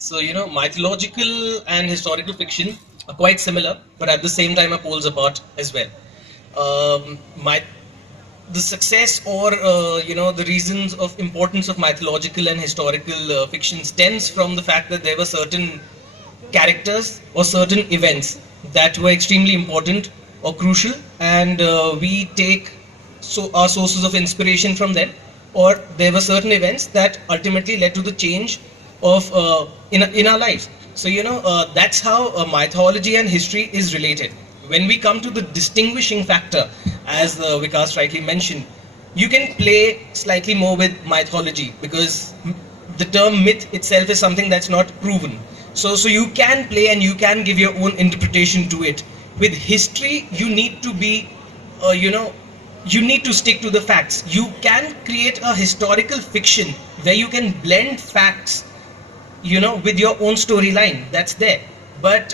So, mythological and historical fiction are quite similar, but at the same time are poles apart as well. My the success or the reasons of importance of mythological and historical fiction stems from the fact that there were certain characters or certain events that were extremely important or crucial, and we take our sources of inspiration from them, or there were certain events that ultimately led to the change of in our lives. So that's how mythology and history is related. When we come to the distinguishing factor, as Vikas rightly mentioned, you can play slightly more with mythology because the term myth itself is something that's not proven. So you can play and you can give your own interpretation to it. With history, you need to be, you need to stick to the facts. You can create a historical fiction where you can blend facts, with your own storyline that's there, but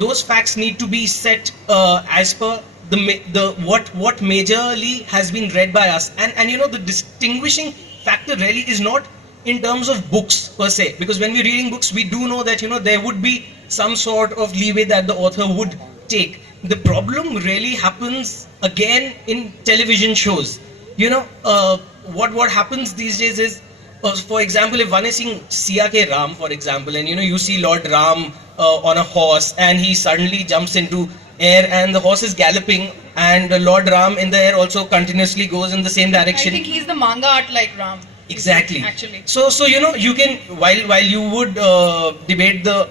those facts need to be set as per the what majorly has been read by us, and the distinguishing factor really is not in terms of books per se, because when we're reading books we do know that there would be some sort of leeway that the author would take. The problem really happens again in television shows. What happens these days is, for example, if one is seeing Siya Ke Ram, for example, and you see Lord Ram on a horse, and he suddenly jumps into air, and the horse is galloping, and Lord Ram in the air also continuously goes in the same I direction. think he's the manga art like Ram. Exactly. Actually. So you can, while you would debate the,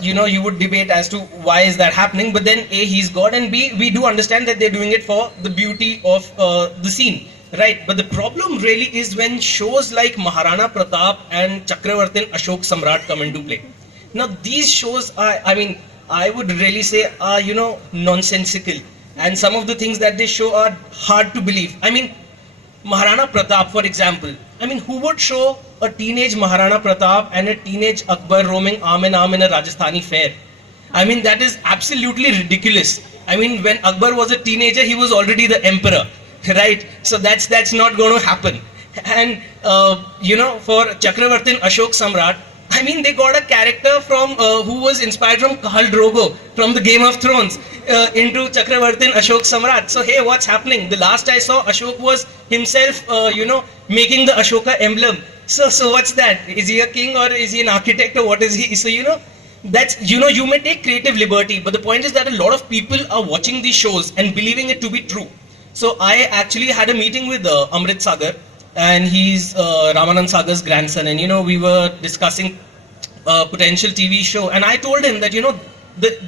you would debate as to why is that happening, but then A, he's God, and B, we do understand that they're doing it for the beauty of the scene. Right, but the problem really is when shows like Maharana Pratap and Chakravartin Ashok Samrat come into play. Now these shows are, I mean, I would really say are, nonsensical, and some of the things that they show are hard to believe. I mean, Maharana Pratap, for example. I mean, who would show a teenage Maharana Pratap and a teenage Akbar roaming arm in arm in a Rajasthani fair? I mean, that is absolutely ridiculous. I mean, when Akbar was a teenager, he was already the emperor, right? So that's not going to happen. And for Chakravartin Ashok Samrat, I mean, they got a character from who was inspired from Khal Drogo from the Game of Thrones into Chakravartin Ashok Samrat. So hey, what's happening? The last I saw, Ashok was himself, making the Ashoka emblem. So what's that? Is he a king or is he an architect or what is he? So that's, you may take creative liberty, but the point is that a lot of people are watching these shows and believing it to be true. So I actually had a meeting with Amrit Sagar, and he's Ramanand Sagar's grandson, and we were discussing a potential TV show, and I told him that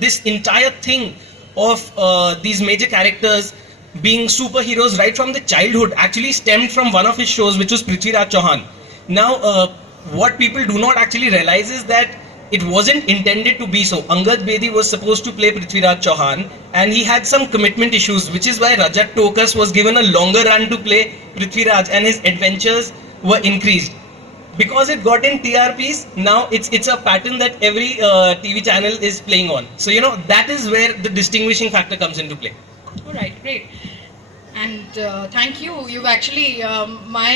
this entire thing of these major characters being superheroes right from the childhood actually stemmed from one of his shows, which was Prithviraj Chauhan. Now, what people do not actually realize is that it wasn't intended to be so. Angad Bedi was supposed to play Prithviraj Chauhan, and he had some commitment issues, which is why Rajat Tokas was given a longer run to play Prithviraj, and his adventures were increased. Because it got in TRPs, now it's a pattern that every TV channel is playing on. So that is where the distinguishing factor comes into play. All right, great. And thank you. You've actually, my